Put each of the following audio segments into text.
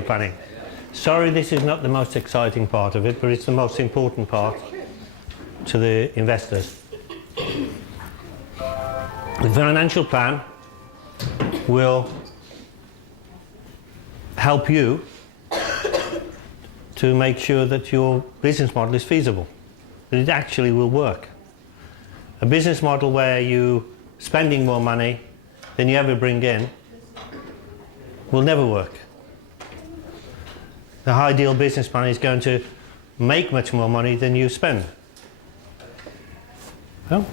financial planning. Sorry, this is not the most exciting part of it, but it's the most important part to the investors. The financial plan will help you to make sure that your business model is feasible, that it actually will work. A business model where you're spending more money than you ever bring in will never work. The ideal business plan is going to make much more money than you spend. Well,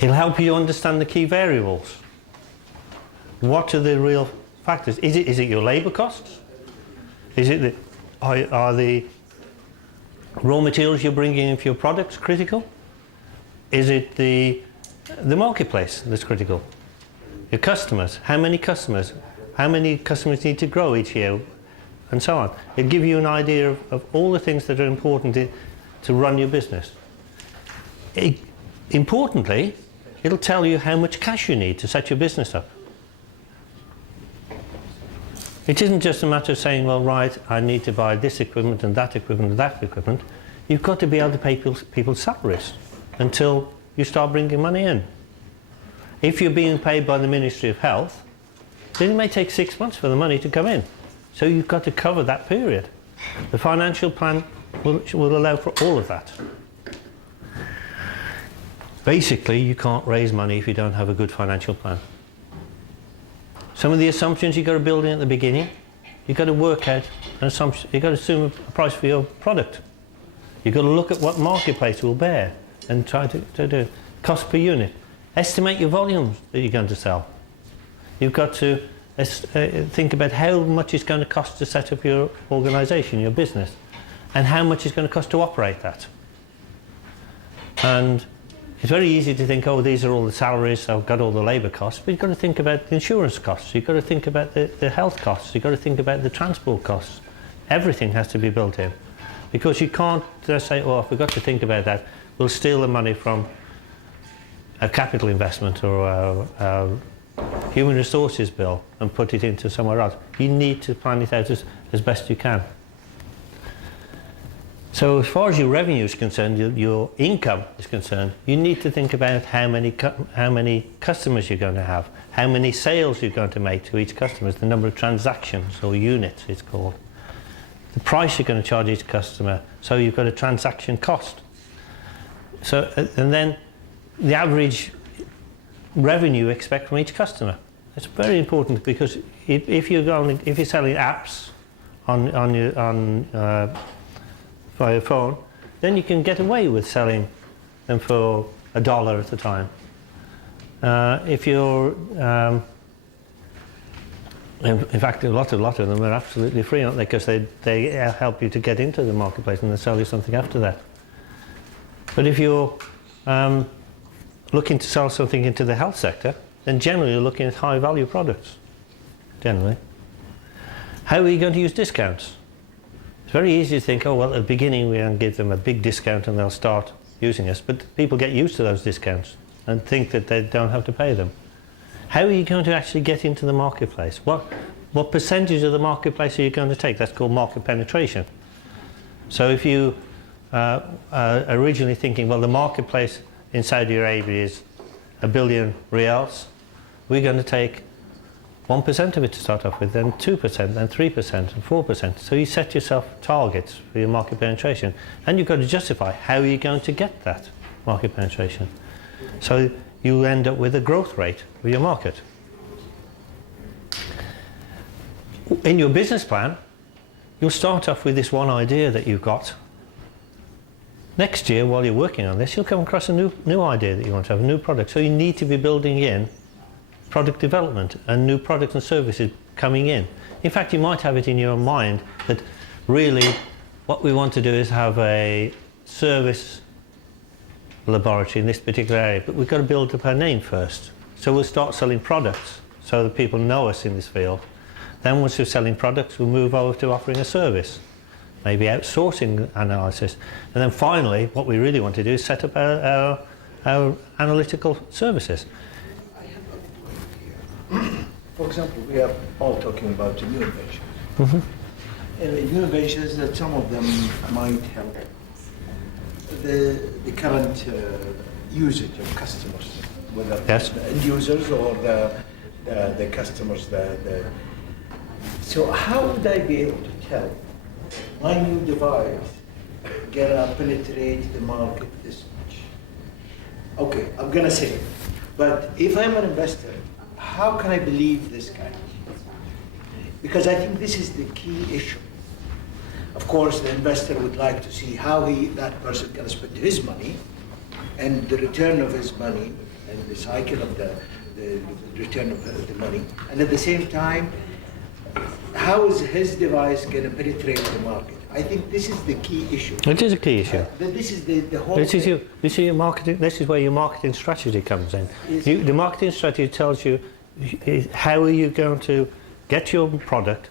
it'll help you understand the key variables. What are the real factors? Is it your labour costs? Is it are the raw materials you're bringing in for your products critical? Is it the marketplace that's critical? Your customers, how many customers need to grow each year, and so on. It'll give you an idea of all the things that are important to run your business. Importantly, it'll tell you how much cash you need to set your business up. It isn't just a matter of saying, well, right, I need to buy this equipment and that equipment and that equipment. You've got to be able to pay people's salaries until you start bringing money in. If you're being paid by the Ministry of Health, then it may take 6 months for the money to come in. So you've got to cover that period. The financial plan will allow for all of that. Basically, you can't raise money if you don't have a good financial plan. Some of the assumptions you've got to build in at the beginning, you've got to work out an assumption, you've got to assume a price for your product. You've got to look at what marketplace will bear and try to do cost per unit. Estimate your volumes that you're going to sell. You've got to think about how much it's going to cost to set up your organisation, your business, and how much it's going to cost to operate that. And it's very easy to think, oh, these are all the salaries, I've got all the labour costs, but you've got to think about the insurance costs, you've got to think about the health costs, you've got to think about the transport costs. Everything has to be built in. Because you can't just say, oh, I forgot to think about that, we'll steal the money from a capital investment or a human resources bill and put it into somewhere else. You need to plan it out as best you can. So as far as your revenue is concerned, your income is concerned, you need to think about how many customers you're going to have, how many sales you're going to make to each customer, the number of transactions or units it's called, the price you're going to charge each customer, so you've got a transaction cost. So, and then the average revenue you expect from each customer. It's very important because if you're selling apps via your phone, then you can get away with selling them for $1 at a time. If you're, in fact, a lot of them are absolutely free, aren't they? Because they help you to get into the marketplace and they sell you something after that. But if you're looking to sell something into the health sector, then generally you're looking at high value products, generally. How are you going to use discounts? It's very easy to think, oh, well, at the beginning we're going to give them a big discount and they'll start using us, but people get used to those discounts and think that they don't have to pay them. How are you going to actually get into the marketplace? What percentage of the marketplace are you going to take? That's called market penetration. So if you are originally thinking, well, the marketplace in Saudi Arabia is $1 billion reals, we're going to take 1% of it to start off with, then 2%, then 3%, and 4%. So you set yourself targets for your market penetration, and you've got to justify how you're going to get that market penetration. So you end up with a growth rate of your market. In your business plan, you'll start off with this one idea that you've got. Next year, while you're working on this, you'll come across a new idea that you want to have, a new product. So you need to be building in product development and new products and services coming in. In fact, you might have it in your mind that really what we want to do is have a service laboratory in this particular area, but we've got to build up our name first. So we'll start selling products so that people know us in this field. Then once we're selling products, we'll move over to offering a service, maybe outsourcing analysis. And then finally, what we really want to do is set up our analytical services. For example, we are all talking about the new innovations. Mhm. And the new innovations that some of them might help the current usage of customers, whether Yes. the end users or the customers. So how would I be able to tell my new device gonna penetrate the market this much? Okay, I'm gonna say it. But if I'm an investor, how can I believe this guy? Because I think this is the key issue. Of course, the investor would like to see how that person can spend his money and the return of his money and the cycle of the return of the money. And at the same time, how is his device going to penetrate the market? I think this is the key issue. It is a key issue. This is the whole This thing. is your marketing. This is where your marketing strategy comes in. Yes. The marketing strategy tells you how are you going to get your product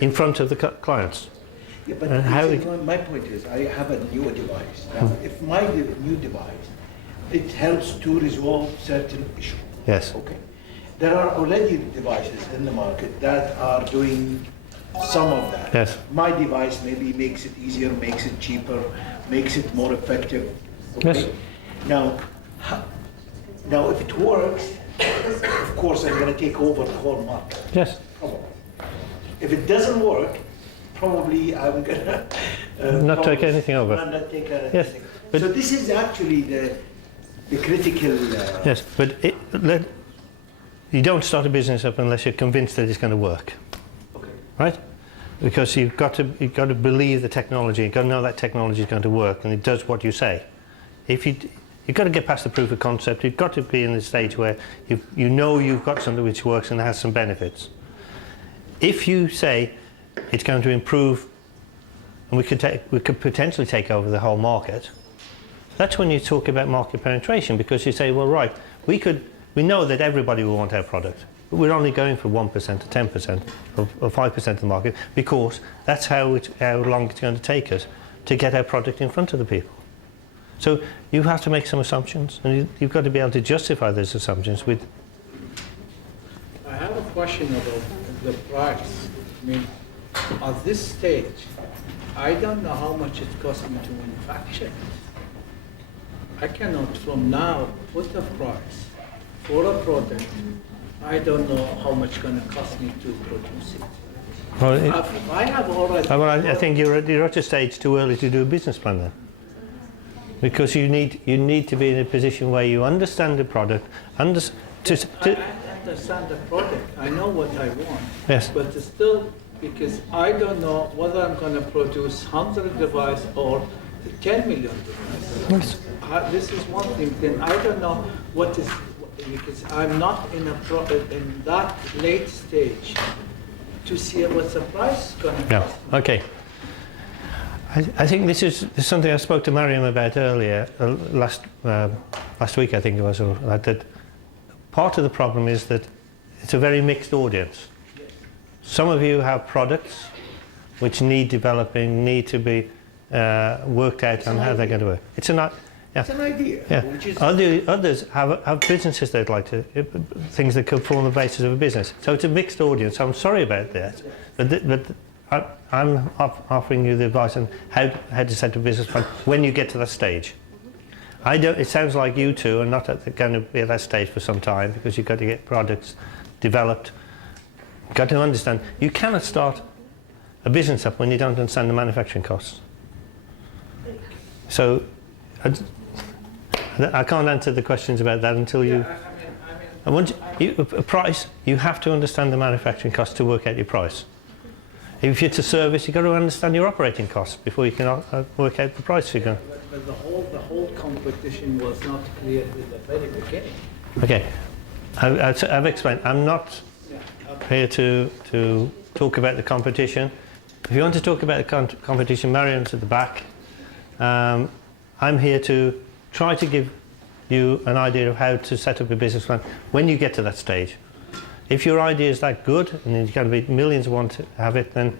in front of the clients. Yeah, but my point is, I have a new device. Now, if my new device, it helps to resolve certain issues. Yes. Okay. There are already devices in the market that are doing some of that. Yes. My device maybe makes it easier, makes it cheaper, makes it more effective. Okay? Yes. Now, if it works, of course, I'm going to take over the whole market. Yes. Probably. If it doesn't work, probably I'm going to Not take anything over. Not take anything. Yes, but- So this is actually the critical. Yes, but you don't start a business up unless you're convinced that it's going to work, Okay. right? Because you've got to believe the technology. You've got to know that technology is going to work and it does what you say. You've got to get past the proof of concept. You've got to be in the stage where you know you've got something which works and has some benefits. If you say it's going to improve, and we could potentially take over the whole market, that's when you talk about market penetration, because you say, well, right, we know that everybody will want our product, but we're only going for 1% or 10% or 5% of the market, because that's how long it's going to take us to get our product in front of the people. So you have to make some assumptions, and you've got to be able to justify those assumptions with. I have a question about the price. I mean, at this stage, I don't know how much it costs me to manufacture it. I cannot from now put a price for a product. I don't know how much it's going to cost me to produce it. Well, If I have already. I think you're at a stage too early to do a business plan then. Because you need to be in a position where you understand the product, I understand the product. I know what I want. Yes. But still, because I don't know whether I'm going to produce 100 devices or 10 million devices. Yes. This is one thing. Then I don't know what is, because I'm not in in that late stage to see what the price is going to Yeah. cost. Okay. I think this is something I spoke to Mariam about earlier, last week I think it was, that part of the problem is that it's a very mixed audience. Some of you have products which need developing, need to be worked out on how they're going to work. It's an idea. Yeah. Which is Others have businesses they'd like to, things that could form the basis of a business. So it's a mixed audience. I'm sorry about that, but I'm offering you the advice on how to set a business plan when you get to that stage. It sounds like you two are not going to be at that stage for some time, because you've got to get products developed. You've got to understand you cannot start a business up when you don't understand the manufacturing costs. So I can't answer the questions about that until you. And once a price, you have to understand the manufacturing costs to work out your price. If it's a service, you've got to understand your operating costs before you can work out the price you're going. But the whole competition was not clear at the very beginning. Okay, I've explained. I'm not here to talk about the competition. If you want to talk about the competition, Mariam's at the back. I'm here to try to give you an idea of how to set up a business plan when you get to that stage. If your idea is that good and there's going to be millions who want to have it, then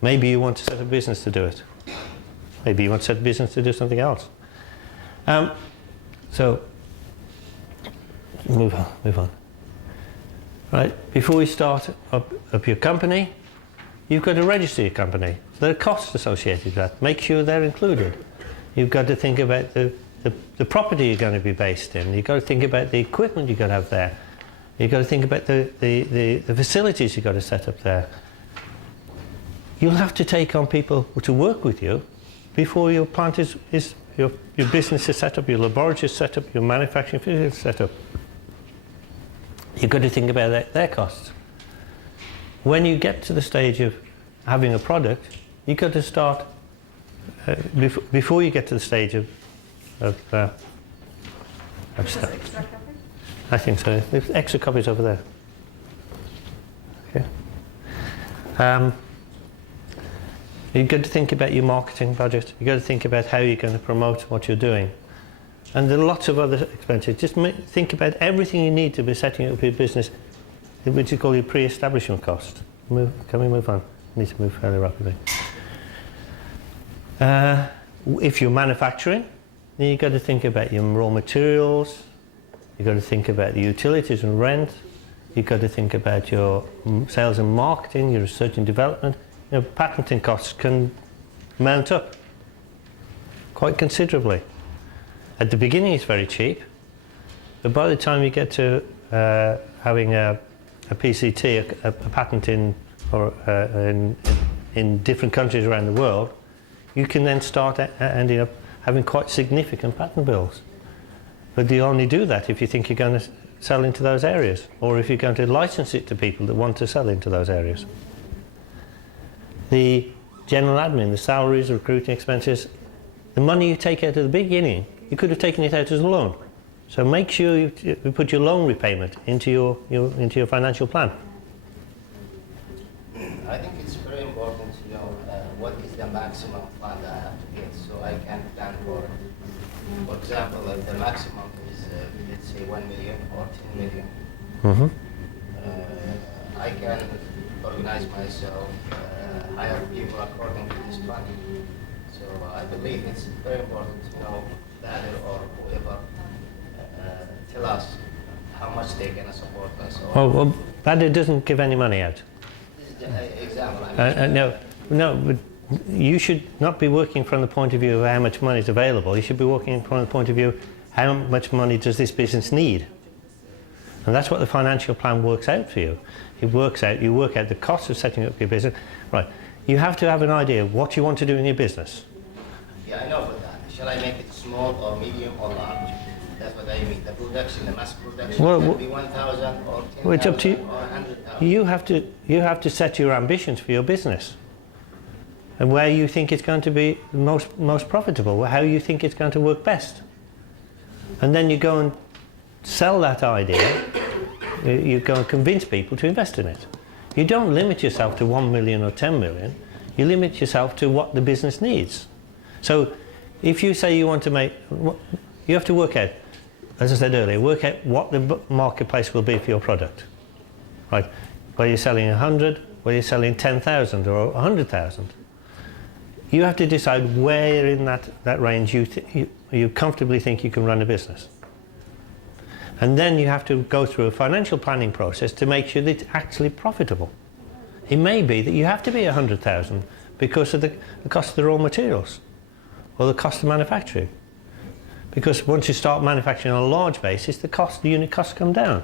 maybe you want to set a business to do it. Maybe you want to set a business to do something else. So, move on. right? Before you start up your company, you've got to register your company. There are costs associated with that. Make sure they're included. You've got to think about the property you're going to be based in. You've got to think about the equipment you've got to have there. You've got to think about the facilities you've got to set up there. You'll have to take on people to work with you before your plant your business is set up, your laboratory is set up, your manufacturing facility is set up. You've got to think about their costs. When you get to the stage of having a product, you've got to start, before you get to the stage of I think so. There's extra copies over there. Okay. You've got to think about your marketing budget. You've got to think about how you're going to promote what you're doing. And there are lots of other expenses. Just think about everything you need to be setting up your business, which is called your pre-establishment cost. Can we move on? I need to move fairly rapidly. If you're manufacturing, then you've got to think about your raw materials. You've got to think about the utilities and rent. You've got to think about your sales and marketing, your research and development. You know, patenting costs can mount up quite considerably. At the beginning it's very cheap, but by the time you get to having a PCT, a patent in different countries around the world, you can then start ending up having quite significant patent bills. But you only do that if you think you're going to sell into those areas, or if you're going to license it to people that want to sell into those areas. The general admin, the salaries, the recruiting expenses, the money you take out at the beginning, you could have taken it out as a loan. So make sure you put your loan repayment into your financial plan. I think it's very important to know what is the maximum fund I have to get so I can plan for it. For example, if the maximum is, let's say, 1 million or 10 million, I can organize myself, hire people according to this plan. So I believe it's very important to know that or whoever tell us how much they're going to support us. Well, Bader doesn't give any money out. This is the example. I mean. No, but you should not be working from the point of view of how much money is available. You should be working from the point of view, how much money does this business need? And that's what the financial plan works out for you. You work out the cost of setting up your business. Right, you have to have an idea of what you want to do in your business. Yeah, I know about that. Shall I make it small or medium or large? That's what I mean. The production, the mass production, can be 1,000 or 10,000 it's up to you. or 100,000. You have to set your ambitions for your business, and where you think it's going to be most profitable, how you think it's going to work best, and then you go and sell that idea. You go and convince people to invest in it. You don't limit yourself to 1 million or 10 million. You limit yourself to what the business needs. So, if you say you want to make, you have to work out, as I said earlier, work out what the marketplace will be for your product. Right? Whether you're selling 100, whether you're selling 10,000 or 100,000. You have to decide where in that range you comfortably think you can run a business. And then you have to go through a financial planning process to make sure that it's actually profitable. It may be that you have to be 100,000 because of the cost of the raw materials or the cost of manufacturing. Because once you start manufacturing on a large basis, the unit costs come down.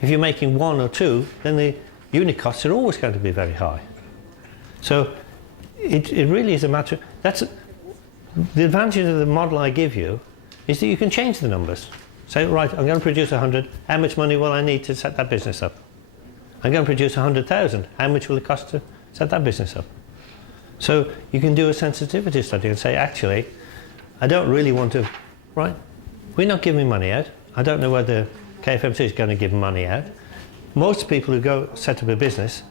If you're making 1 or 2, then the unit costs are always going to be very high. So it really is a matter of, the advantage of the model I give you is that you can change the numbers. Say, right, I'm going to produce 100, how much money will I need to set that business up? I'm going to produce 100,000, how much will it cost to set that business up? So you can do a sensitivity study and say, actually, I don't really want to, right, we're not giving money out. I don't know whether KFMC is going to give money out. Most people who go set up a business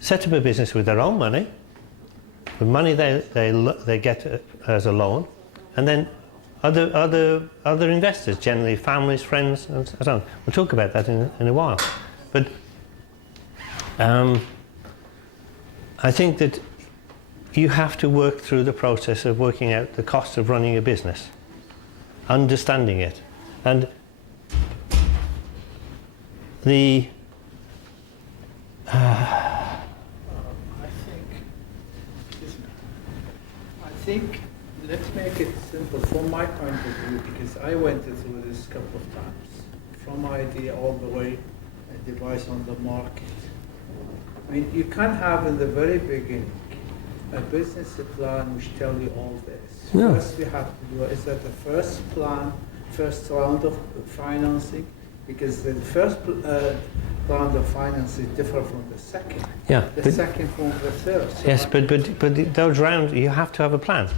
with their own money, the money they get as a loan, and then other investors, generally families, friends, and so on. We'll talk about that in a while. But I think that you have to work through the process of working out the cost of running a business, understanding it. And the think, let's make it simple from my point of view, because I went through this a couple of times, from idea all the way, a device on the market. I mean, you can't have in the very beginning a business plan which tell you all this. No. First we have to do is that the first plan, first round of financing, because the first round of financing is different from the second. Yeah. The second from the third. So Yes, but those rounds, you have to have a plan.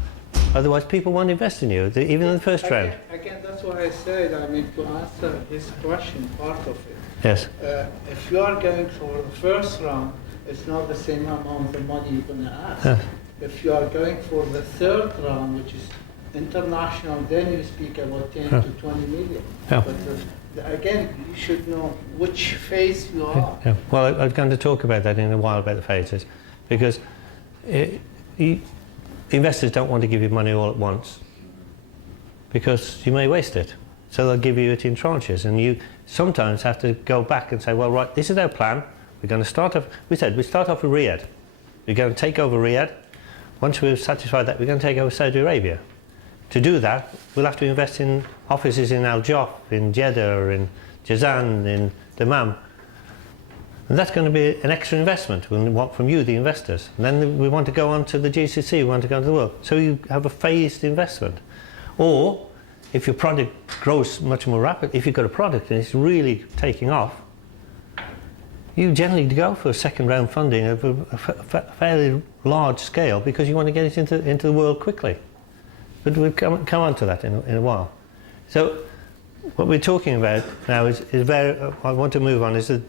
Otherwise, people won't invest in you, even in the first round. Again, that's why I said, I mean, to answer his question, part of it. Yes. If you are going for the first round, it's not the same amount of money you're going to ask. Yeah. If you are going for the third round, which is international, then you speak about 10 to 20 million. Yeah. But again, you should know which phase you are. Yeah. Well, I'm going to talk about that in a while, about the phases, because investors don't want to give you money all at once, because you may waste it. So they'll give you it in tranches, and you sometimes have to go back and say, well, right, this is our plan. We're going to start off, we start off with Riyadh. We're going to take over Riyadh. Once we've satisfied that, we're going to take over Saudi Arabia. To do that, we'll have to invest in offices in Al Jof, in Jeddah, in Jazan, in Dammam. And that's going to be an extra investment we want from you, the investors. And then we want to go on to the GCC, we want to go to the world. So you have a phased investment. Or, if your product grows much more rapidly, if you've got a product and it's really taking off, you generally go for a second round funding of a fairly large scale, because you want to get it into the world quickly. But we'll come on to that in a while. So what we're talking about now is I want to move on, is the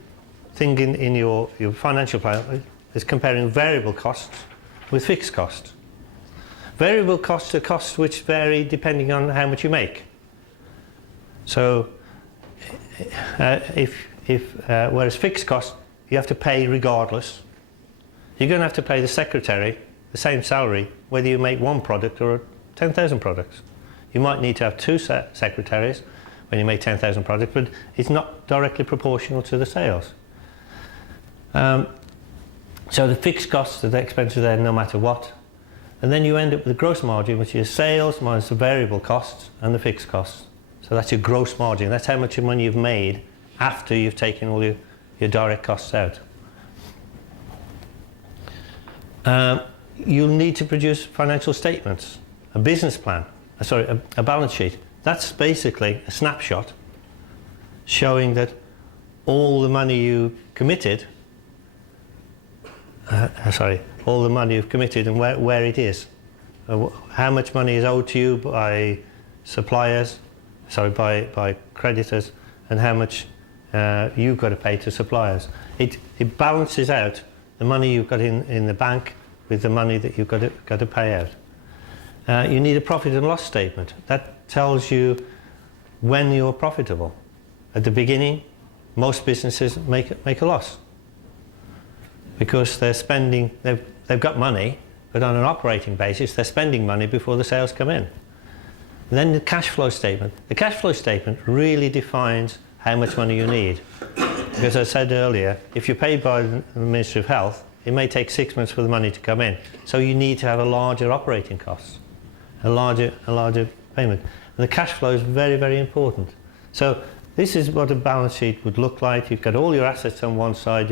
thing in your financial plan is comparing variable costs with fixed costs. Variable costs are costs which vary depending on how much you make. So whereas fixed costs, you have to pay regardless. You're going to have to pay the secretary the same salary whether you make one product or 10,000 products. You might need to have two secretaries when you make 10,000 products, but it's not directly proportional to the sales. So the fixed costs are the expenses there no matter what. And then you end up with the gross margin, which is sales minus the variable costs and the fixed costs. So that's your gross margin. That's how much money you've made after you've taken all your direct costs out. You'll need to produce financial statements, a business plan, a balance sheet. That's basically a snapshot showing that all the money you committed, all the money you've committed and where it is. How much money is owed to you by suppliers, by creditors, and how much you've got to pay to suppliers. It balances out the money you've got in the bank with the money that you've got to pay out. You need a profit and loss statement. That tells you when you're profitable. At the beginning, most businesses make a loss because they've got money, but on an operating basis, they're spending money before the sales come in. And then the cash flow statement. The cash flow statement really defines how much money you need. Because as I said earlier, if you're paid by the Ministry of Health, it may take 6 months for the money to come in. So you need to have a larger operating cost, a larger payment. And the cash flow is very, very important. So this is what a balance sheet would look like. You've got all your assets on one side,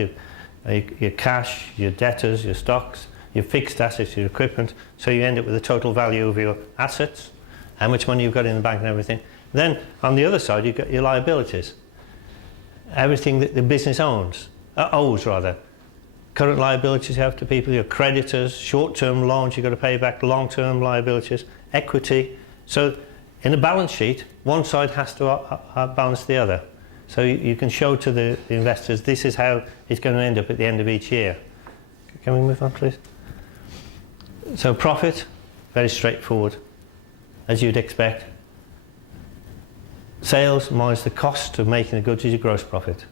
your cash, your debtors, your stocks, your fixed assets, your equipment. So you end up with the total value of your assets, how much money you've got in the bank and everything. Then on the other side, you've got your liabilities. Everything that the business owes. Current liabilities you have to people, your creditors, short-term loans you've got to pay back, long-term liabilities, equity. So in a balance sheet, one side has to balance the other. So you can show to the investors, this is how it's going to end up at the end of each year. Can we move on, please? So profit, very straightforward, as you'd expect. Sales minus the cost of making the goods is your gross profit.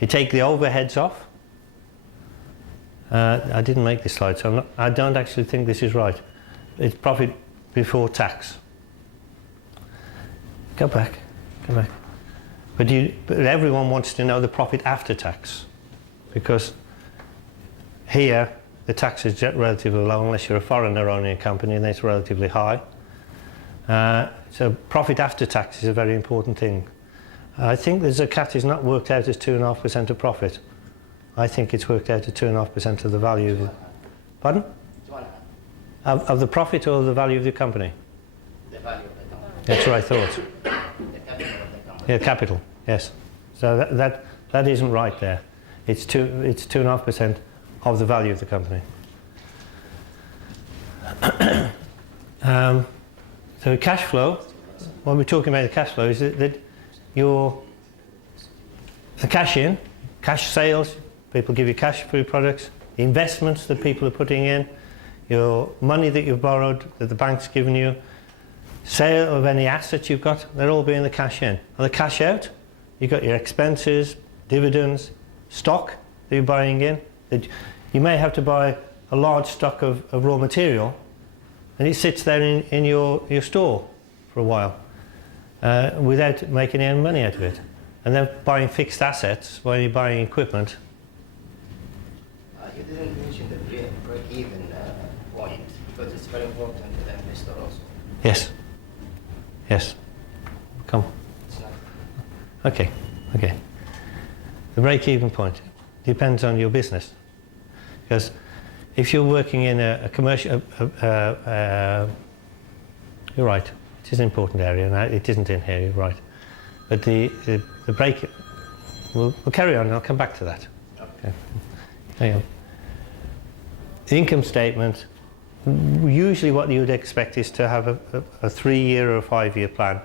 You take the overheads off. I didn't make this slide, so I don't actually think this is right. It's profit before tax. Go back. But everyone wants to know the profit after tax, because here the tax is relatively low unless you're a foreigner owning a company, and it's relatively high. So profit after tax is a very important thing. I think the zakat is not worked out as 2.5% of profit. I think it's worked out at 2.5% of the value. Pardon? Of the profit or the value of the company? The value of the company. That's what I thought. The capital of the company. Yeah, capital. Yes. So that isn't right there. It's 2.5% of the value of the company. So cash flow. When we're talking about the cash flow, is that the cash in, cash sales. People give you cash for your products, the investments that people are putting in, your money that you've borrowed, that the bank's given you, sale of any assets you've got, they're all being the cash in. And the cash out, you've got your expenses, dividends, stock that you're buying in. That you may have to buy a large stock of raw material, and it sits there in your store for a while without making any money out of it. And then buying fixed assets when you're buying equipment. You didn't mention the break-even point, because it's very important to the investor also. Yes. Yes. Come. It's not. Okay. Okay. The break-even point depends on your business, because if you're working in a commercial, you're right. It is an important area, and it isn't in here. You're right. But the break. We'll carry on. And I'll come back to that. Okay. Hang on. The income statement, usually what you would expect is to have a 3-year or a 5-year plan.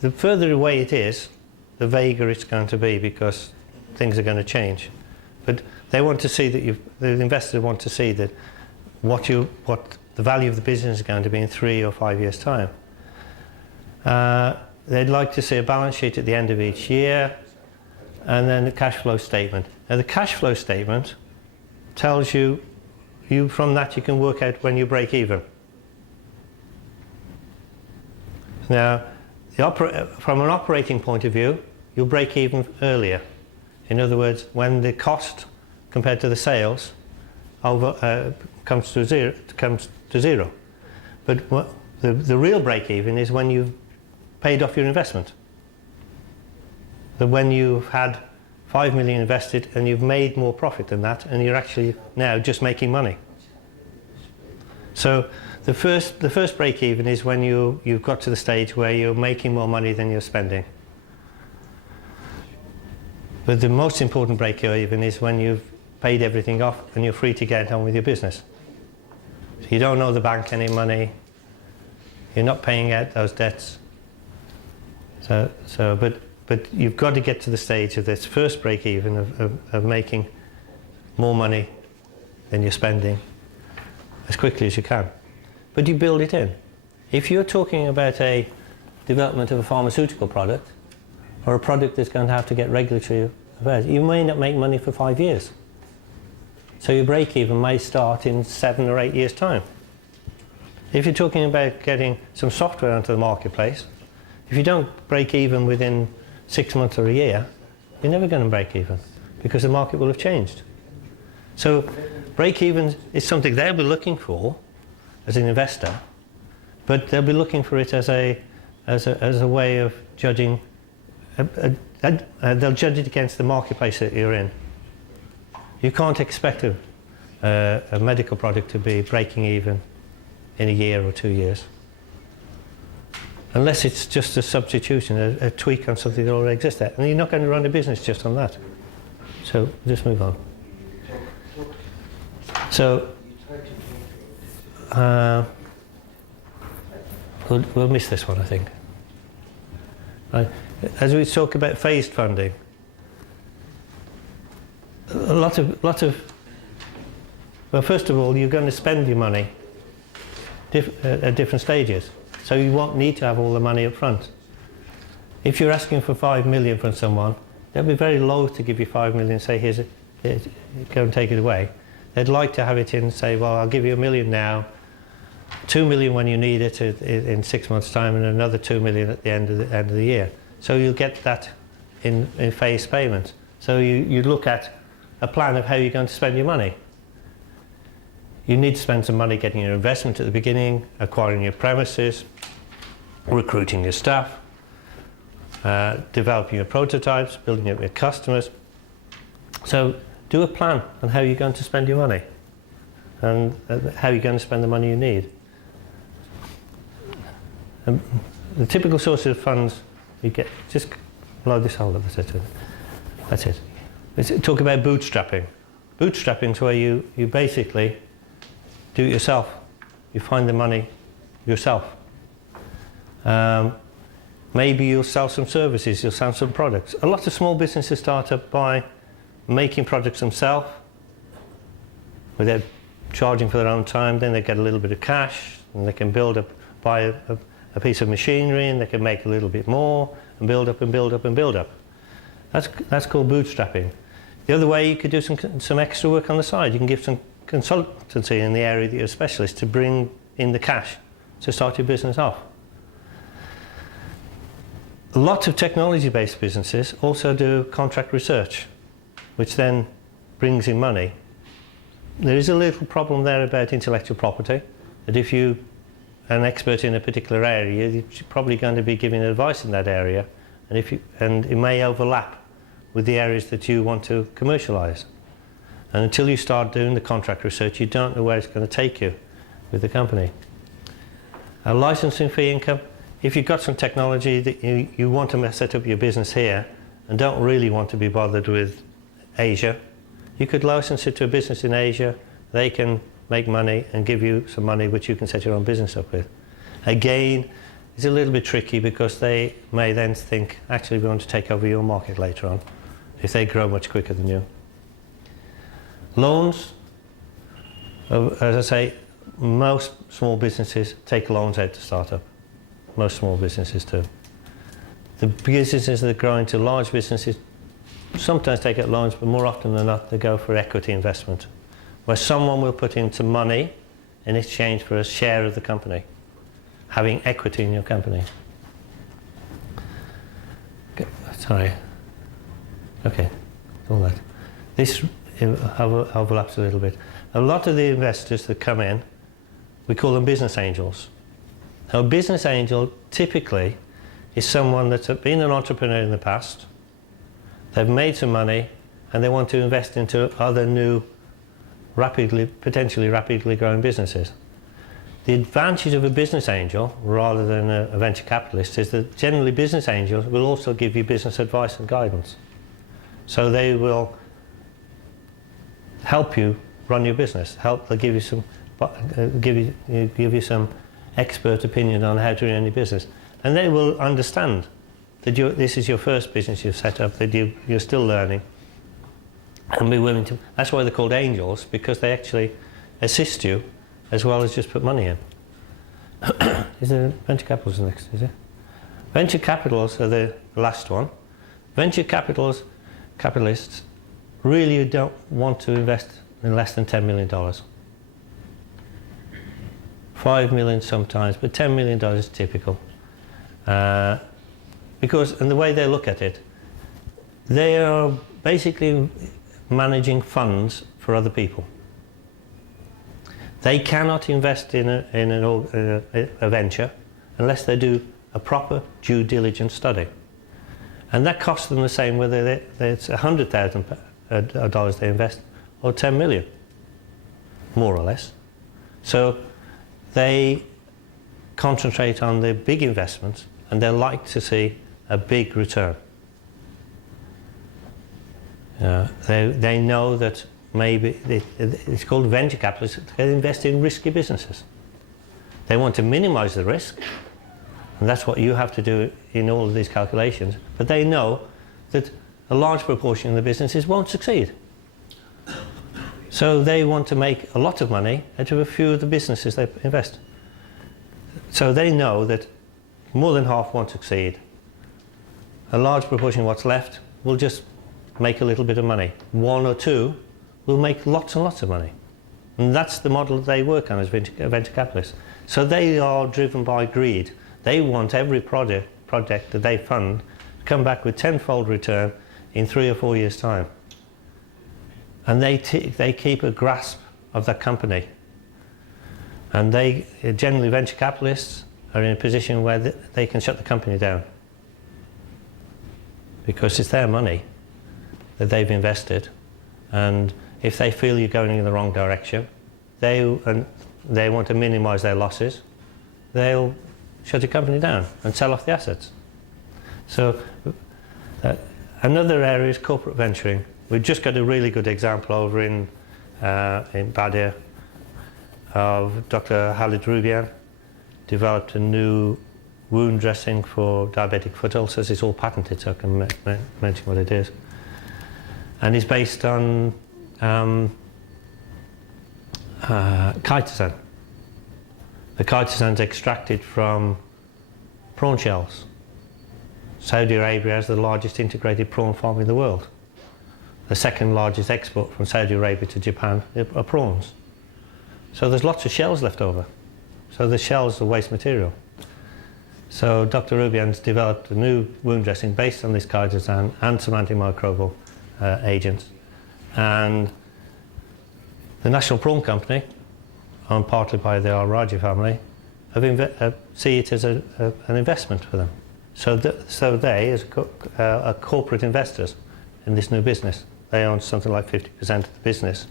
The further away it is, the vaguer it's going to be, because things are going to change. But they want to see that the investors want to see that what the value of the business is going to be in 3 or 5 years' time. They'd like to see a balance sheet at the end of each year, and then the cash flow statement. Now the cash flow statement tells you from that you can work out when you break even. Now, from an operating point of view, you'll break even earlier. In other words, when the cost compared to the sales comes to zero. But the real break even is when you've paid off your investment. That when you've had 5 million invested and you've made more profit than that, and you're actually now just making money. So the first break even is when you've got to the stage where you're making more money than you're spending. But the most important break even is when you've paid everything off and you're free to get on with your business. So you don't owe the bank any money, you're not paying out those debts. But you've got to get to the stage of this first break even of making more money than you're spending as quickly as you can. But you build it in. If you're talking about a development of a pharmaceutical product, or a product that's going to have to get regulatory affairs, you may not make money for 5 years. So your break even may start in 7 or 8 years' time. If you're talking about getting some software onto the marketplace, if you don't break even within 6 months or a year, you're never going to break even, because the market will have changed. So break even is something they'll be looking for as an investor, but they'll be looking for it as a way of judging. They'll judge it against the marketplace that you're in. You can't expect a medical product to be breaking even in a year or 2 years, unless it's just a substitution, a tweak on something that already exists there. And you're not going to run a business just on that. So just move on. So we'll miss this one, I think. As we talk about phased funding, a lot of, well, first of all, you're going to spend your money at different stages. So you won't need to have all the money up front. If you're asking for 5 million from someone, they'll be very loath to give you 5 million and say, here, go and take it away. They'd like to have it in and say, well, I'll give you 1 million now, 2 million when you need it in 6 months' time, and another 2 million at the end of the year. So you'll get that in phased payments. So you look at a plan of how you're going to spend your money. You need to spend some money getting your investment at the beginning, acquiring your premises, recruiting your staff, developing your prototypes, building up your customers. So do a plan on how you're going to spend your money and how you're going to spend the money you need. The typical sources of funds you get, just load this hole up, that's it. Let's talk about bootstrapping. Bootstrapping is where you basically do it yourself. You find the money yourself. Maybe you'll sell some services, you'll sell some products. A lot of small businesses start up by making products themselves without charging for their own time. Then they get a little bit of cash and they can buy a piece of machinery, and they can make a little bit more and build up and build up and build up. That's called bootstrapping. The other way, you could do some extra work on the side. You can give some consultancy in the area that you're a specialist to bring in the cash to start your business off. A lot of technology-based businesses also do contract research, which then brings in money. There is a little problem there about intellectual property, that if you're an expert in a particular area, you're probably going to be giving advice in that area, and it may overlap with the areas that you want to commercialize. And until you start doing the contract research, you don't know where it's going to take you with the company. A licensing fee income, if you've got some technology that you want to set up your business here and don't really want to be bothered with Asia, you could license it to a business in Asia. They can make money and give you some money which you can set your own business up with. Again, it's a little bit tricky because they may then think, actually we want to take over your market later on if they grow much quicker than you. Loans, as I say, most small businesses take loans out to start up. Most small businesses do. The businesses that grow into large businesses sometimes take out loans, but more often than not they go for equity investment, where someone will put in some money in exchange for a share of the company, having equity in your company. Okay, all that. This overlaps a little bit. A lot of the investors that come in, we call them business angels. Now, a business angel typically is someone that's been an entrepreneur in the past, they've made some money, and they want to invest into other new, potentially rapidly growing businesses. The advantage of a business angel, rather than a venture capitalist, is that generally business angels will also give you business advice and guidance. So they will help you run your business. They'll give you some expert opinion on how to run your business, and they will understand that this is your first business you've set up, that you're still learning, and be willing to. That's why they're called angels, because they actually assist you as well as just put money in. Is there venture capitals next? Is it? Venture capitals are the last one. Venture capitalists really don't want to invest in less than $10 million. $5 million sometimes, but $10 million is typical. Because, and the way they look at it, they are basically managing funds for other people. They cannot invest in a venture unless they do a proper due diligence study. And that costs them the same whether it's $100,000 they invest or 10 million, more or less. So they concentrate on the big investments, and they like to see a big return. They know that maybe it's called venture capitalists. They invest in risky businesses. They want to minimize the risk, and that's what you have to do in all of these calculations. But they know that a large proportion of the businesses won't succeed. So they want to make a lot of money out of a few of the businesses they invest. So they know that more than half won't succeed. A large proportion of what's left will just make a little bit of money. One or two will make lots and lots of money. And that's the model that they work on as venture capitalists. So they are driven by greed. They want every project that they fund to come back with tenfold return in 3 or 4 years' time. And they keep a grasp of that company And they, generally venture capitalists, are in a position where they can shut the company down. Because it's their money that they've invested. And if they feel you're going in the wrong direction, they want to minimize their losses, they'll shut the company down and sell off the assets. So another area is corporate venturing. We've just got a really good example over in Badir of Dr. Khalid Rubian developed a new wound dressing for diabetic foot ulcers. It's all patented, so I can mention what it is. And it's based on chitosan. The chitosan is extracted from prawn shells. Saudi Arabia has the largest integrated prawn farm in the world. The second largest export from Saudi Arabia to Japan are prawns. So there's lots of shells left over. So the shells are waste material. So Dr. Rubian's developed a new wound dressing based on this chitosan and some antimicrobial agents. And the National Prawn Company, owned partly by the Al-Raji family, see it as an investment for them. So they, as are corporate investors in this new business, they own something like 50% of the business.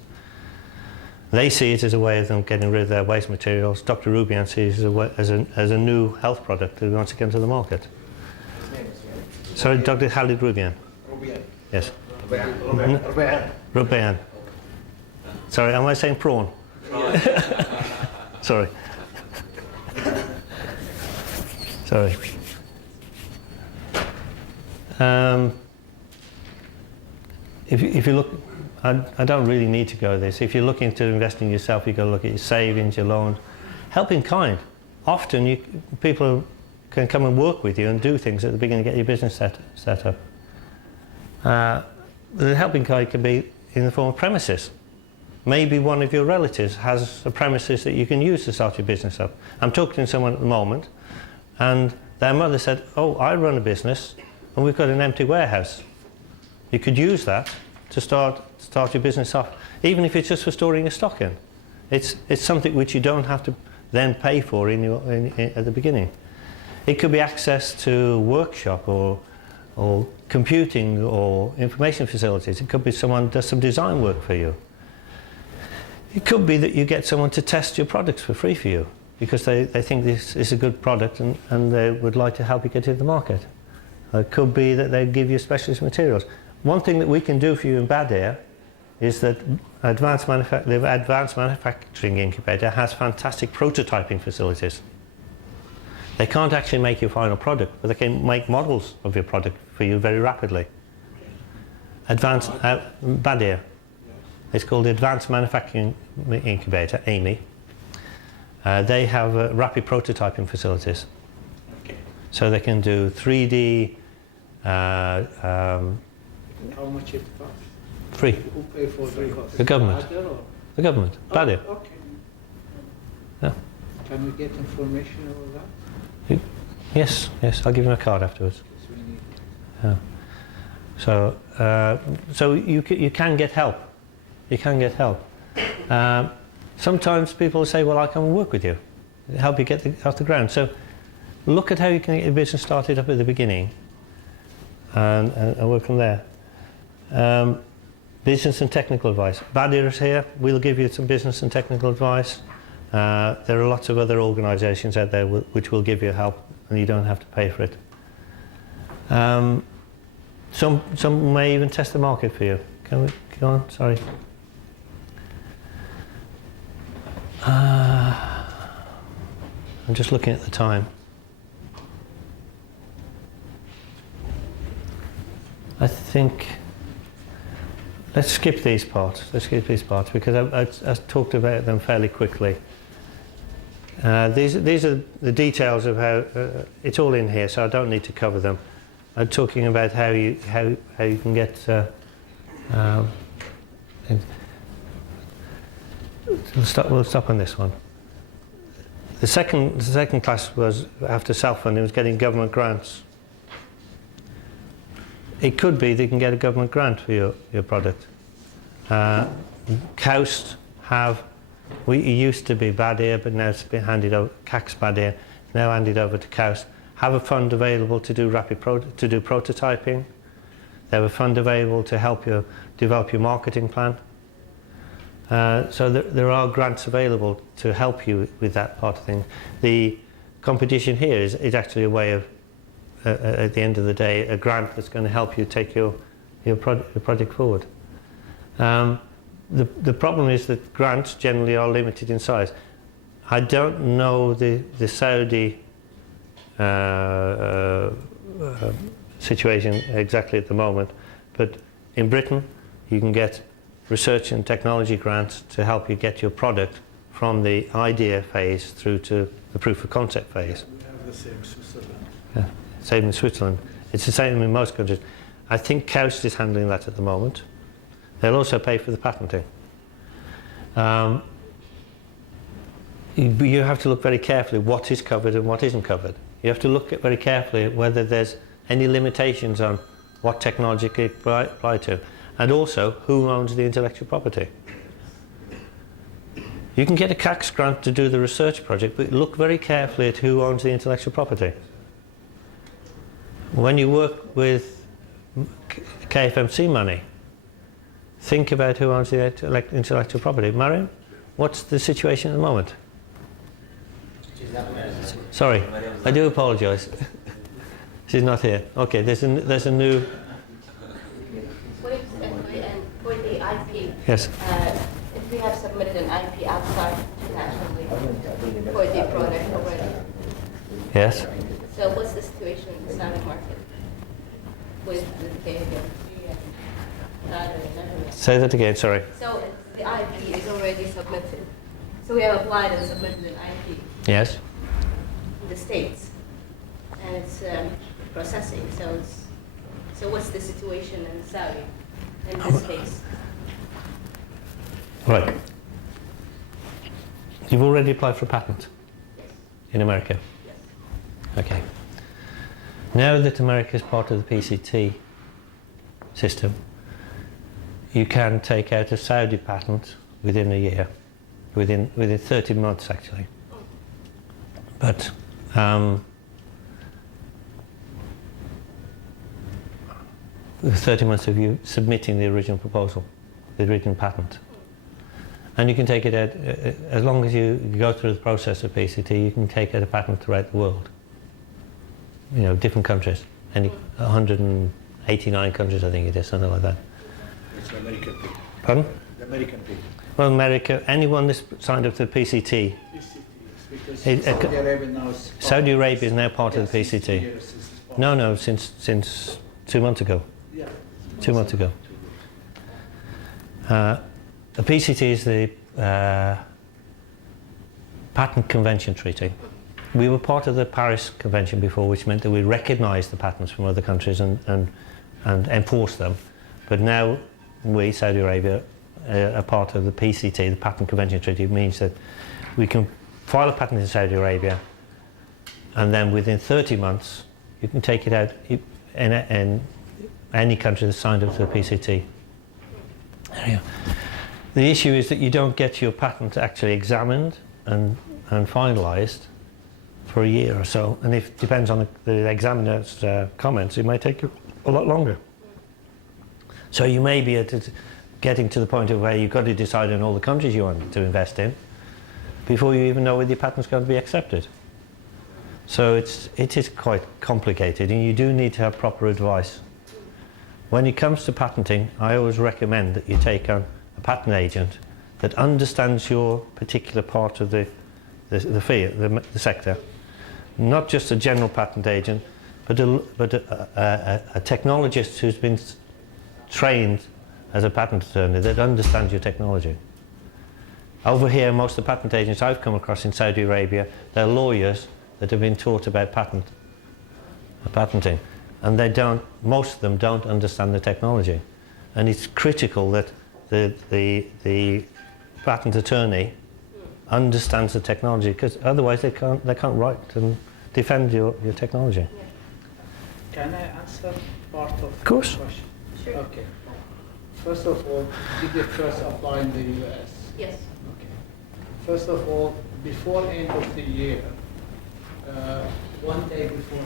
They see it as a way of them getting rid of their waste materials. Dr. Rubian sees it as a new health product that he wants to get into the market. His name is, Sorry, Dr. Khalid Rubian. Rubian. Yes. Rubian. Rubian. Sorry, am I saying prawn? Sorry. Sorry. If you look, I don't really need to go this. If you're looking to invest in yourself, you've got to look at your savings, your loans. Help in kind. Often people can come and work with you and do things at the beginning to get your business set up. The help in kind can be in the form of premises. Maybe one of your relatives has a premises that you can use to start your business up. I'm talking to someone at the moment, and their mother said, "Oh, I run a business, and we've got an empty warehouse. You could use that to start your business off, even if it's just for storing your stock in. It's something which you don't have to then pay for at the beginning. It could be access to a workshop or computing or information facilities. It could be someone does some design work for you. It could be that you get someone to test your products for free for you because they think this is a good product and they would like to help you get into the market. It could be that they give you specialist materials. One thing that we can do for you in Badir is that the Advanced Manufacturing Incubator has fantastic prototyping facilities. They can't actually make your final product, but they can make models of your product for you very rapidly. Badir. It's called the Advanced Manufacturing Incubator, AMI. They have rapid prototyping facilities. Okay. So they can do 3D. How much it costs? Free. Who pay for the cost? The government. Badir or- The government. Badir. Oh, okay. Yeah. Can we get information over that? Yes. I'll give you my card afterwards. Because we need it. Yeah. So you can get help. You can get help. Sometimes people say, "Well, I come and work with you, help you get off the ground." So look at how you can get your business started up at the beginning, and work from there. Business and technical advice. Badir is here. We'll give you some business and technical advice. There are lots of other organisations out there which will give you help, and you don't have to pay for it. Some may even test the market for you. Can we go on? Sorry. I'm just looking at the time. I think let's skip these parts. Because I talked about them fairly quickly. These are the details of how it's all in here, so I don't need to cover them. I'm talking about how you can get. We'll stop on this one. The second class was after self-funding, was getting government grants. It could be that you can get a government grant for your product. KAUST have It used to be Badir, but now it's been handed over, CAC's Badir, now handed over to KAUST. Have a fund available to do prototyping. They have a fund available to help you develop your marketing plan. So there are grants available to help you with that part of things. The competition here is actually a way of, at the end of the day, a grant that's going to help you take your project forward. The problem is that grants generally are limited in size. I don't know the Saudi situation exactly at the moment, but in Britain you can get research and technology grants to help you get your product from the idea phase through to the proof of concept phase. We have the same in Switzerland. Yeah, same in Switzerland. It's the same in most countries. I think KAUST is handling that at the moment. They'll also pay for the patenting. You have to look very carefully what is covered and what isn't covered. You have to look very carefully at whether there's any limitations on what technology can apply to, and also who owns the intellectual property. You can get a CAC's grant to do the research project, but look very carefully at who owns the intellectual property. When you work with KFMC money, think about who owns the intellectual property. Mariam, what's the situation at the moment? Sorry, I do apologise. She's not here. Okay, there's a new. For the IP, Yes. if we have submitted an IP outside internationally for the product already, Yes. so what's the situation in the Islamic market with the KFMC? Say that again. Sorry. So the IP is already submitted. So we have applied and submitted an IP Yes. in the States, and it's processing. So what's the situation in Saudi in this case? Right. You've already applied for a patent Yes. in America. Yes. Okay. Now that America is part of the PCT system, you can take out a Saudi patent within a year, within 30 months actually. But 30 months of you submitting the original proposal, the original patent. And you can take it out, as long as you go through the process of PCT, you can take out a patent throughout the world. You know, different countries, 189 countries I think it is, something like that. It's American people. Pardon? The American people. Well, America, anyone that's signed up to the PCT, Because It- Saudi Arabia now is part Saudi of Arabia is this. now part of the Yes, 60 PCT. years since it's part No, of no, since 2 months ago. Yeah. 2 months ago. The PCT is the Patent Convention Treaty. We were part of the Paris Convention before, which meant that we recognised the patents from other countries and enforced them. But now we, Saudi Arabia, are part of the PCT, the Patent Convention Treaty. It means that we can file a patent in Saudi Arabia, and then within 30 months you can take it out in any country that's signed up to the PCT. There you go. The issue is that you don't get your patent actually examined and finalised for a year or so, and if it depends on the examiner's comments, it may take you a lot longer. So you may be getting to the point of where you've got to decide on all the countries you want to invest in before you even know whether your patent's going to be accepted. So it is quite complicated, and you do need to have proper advice. When it comes to patenting, I always recommend that you take on a patent agent that understands your particular part of the sector. Not just a general patent agent, but a technologist who's been trained as a patent attorney that understands your technology. Over here, most of the patent agents I've come across in Saudi Arabia, they're lawyers that have been taught about patenting, and most of them don't understand the technology. And it's critical that the patent attorney understands the technology, because otherwise they can't write and defend your technology. Can I answer part of course. the question? Sure. Okay. First of all, did you first apply in the US? Yes. Okay. First of all, before end of the year, one day before,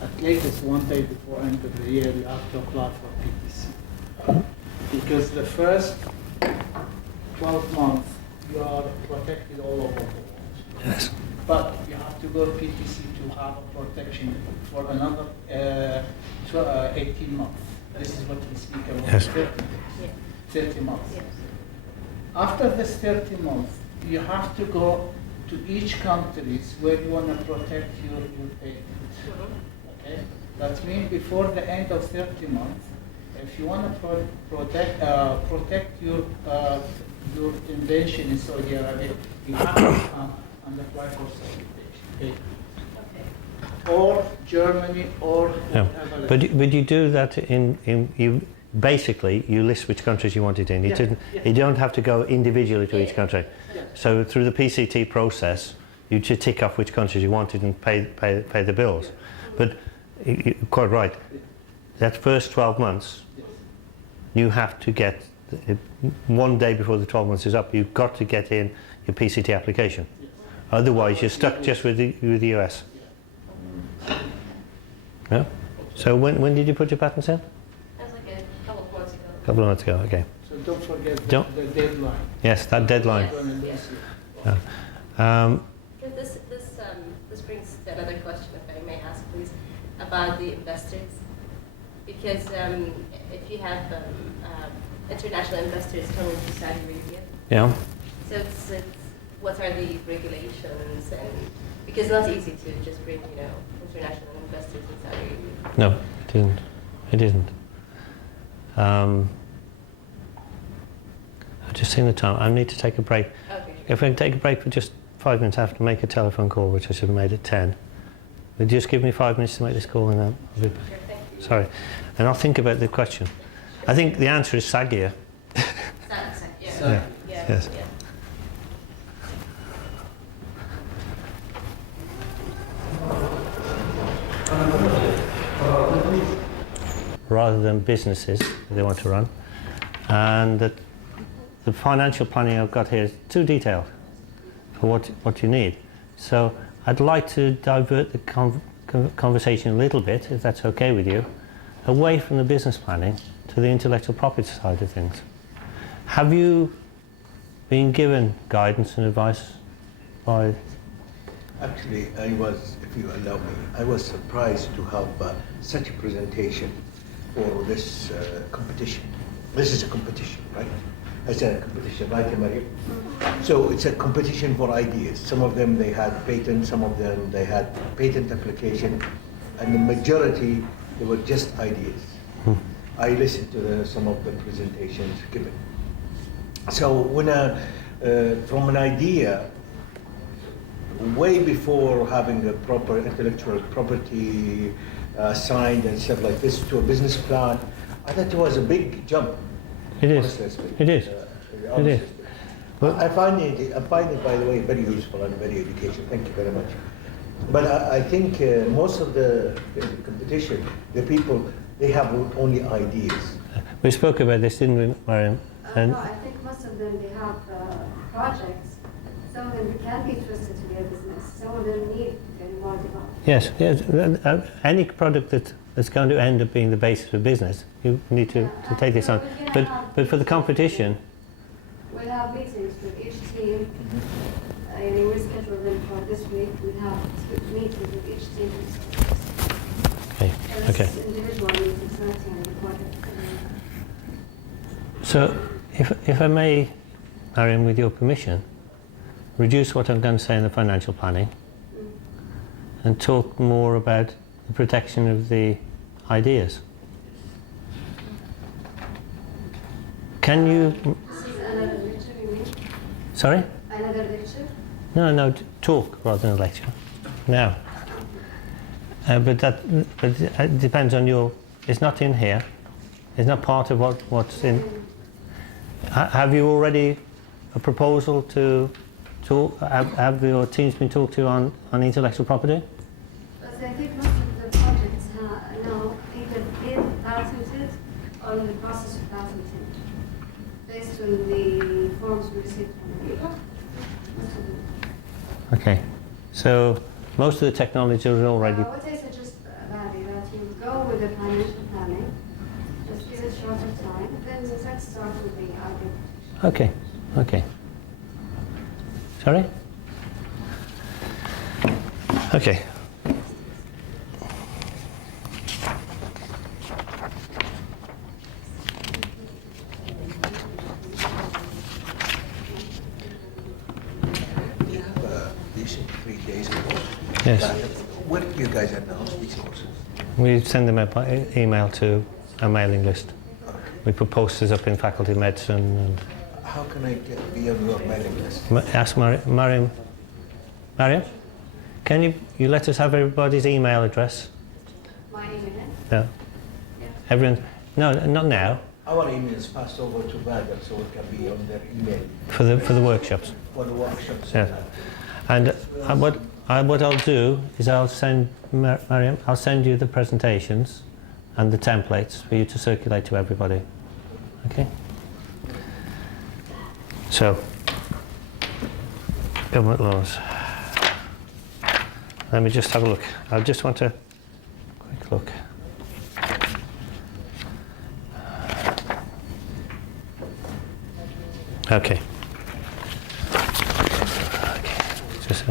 at latest one day before end of the year, you have to apply for PTC. Because the first 12 months, you are protected all over the world. Yes. But you have to go to PTC to have a protection for another 18 months. This is what we speak about, Yes. 30 months. Yes. After this 30 months, you have to go to each countries where you want to protect your patent. Okay? That means before the end of 30 months, if you want to protect your invention in Saudi Arabia, you have to come and apply for certification. Okay. Or Germany or Yeah. whatever. But you do that you basically you list which countries you want it in. You don't have to go individually to each country. Yeah. So through the PCT process, you just tick off which countries you wanted and pay the bills. But you're quite right. That first 12 months, Yes. you have to get one day before the 12 months is up. You've got to get in your PCT application. Yes. Otherwise, you're stuck just with the US. Yeah. So when did you put your patents in? That was like a couple of months ago. A couple of months ago. Okay. So don't forget the deadline. Yes, that deadline. Yes. Yeah. This brings to another question, if I may ask, please, about the investors. Because if you have international investors coming to Saudi Arabia, Yeah. so it's what are the regulations? And because it's not easy to just bring international investors in Saudi Arabia. No, it isn't. It isn't. I've just seen the time. I need to take a break. Okay. If I can take a break for just 5 minutes, I have to make a telephone call, which I should have made at 10. Would you just give me 5 minutes to make this call and then I'll be back? Sure, thank you. Sorry. And I'll think about the question. I think the answer is Sagia. Yeah. So- Yeah. Yes. Yeah. Rather than businesses that they want to run. And that the financial planning I've got here is too detailed for what you need. So I'd like to divert the conversation a little bit, if that's okay with you, away from the business planning to the intellectual property side of things. Have you been given guidance and advice by... Actually, I was, if you allow me, I was surprised to have such a presentation for this competition. This is a competition, right? It's a competition, right, Maria? So it's a competition for ideas. Some of them they had patents, some of them they had patent application, and the majority they were just ideas. I listened to some of the presentations given. So when from an idea, way before having a proper intellectual property signed and stuff like this to a business plan, I thought it was a big jump. It is. Honestly speaking. It is. Honestly It is. speaking. Well- I find it, by the way, very useful and very educational. Thank you very much. But I think most of the competition, the people, they have only ideas. We spoke about this, didn't we, Mariam? And No, I think most of them, they have projects. Some of them can be twisted to their business. Some of them need to be more developed. yes, any product that's going to end up being the basis of business, you need to take this on. But for the competition, We'll have meetings with each team. And we schedule them for this week. We'll have meetings with each team. okay, And okay. it's individual meetings, not in the project. So, if I may, Mariam, with your permission, reduce what I'm going to say in the financial planning and talk more about the protection of the ideas. Can you... This is another lecture, you mean? Sorry? Another lecture? No, talk rather than a lecture. Now. But it depends on your... It's not in here. It's not part of what's in... Have you already a proposal to talk? Have your teams been talked to on intellectual property? But I think most of the projects are now either been patented or in the process of patenting, based on the forms we received from the people. Most Okay. So most of the technology is already. What I suggest, Valerie, that you go with the financial planning, just give it shorter time, then let's start with the idea. Okay. Okay. Sorry? Okay. We have these 3 days ago. Yes. Where do you guys announce these courses? We send them by email to a mailing list. Okay. We put posters up in faculty medicine and How can I be on your mailing list? ask Mariam. Mariam, can you let us have everybody's email address? My email? No. Yeah. Everyone. No, not now. Our email is passed over to Badr, so it can be on their email For the workshops. for the workshops. Yeah. And what I'll do is I'll send Mariam. I'll send you the presentations and the templates for you to circulate to everybody. Okay. So, government laws. Let me just have a look. I just want a quick look. Okay. Just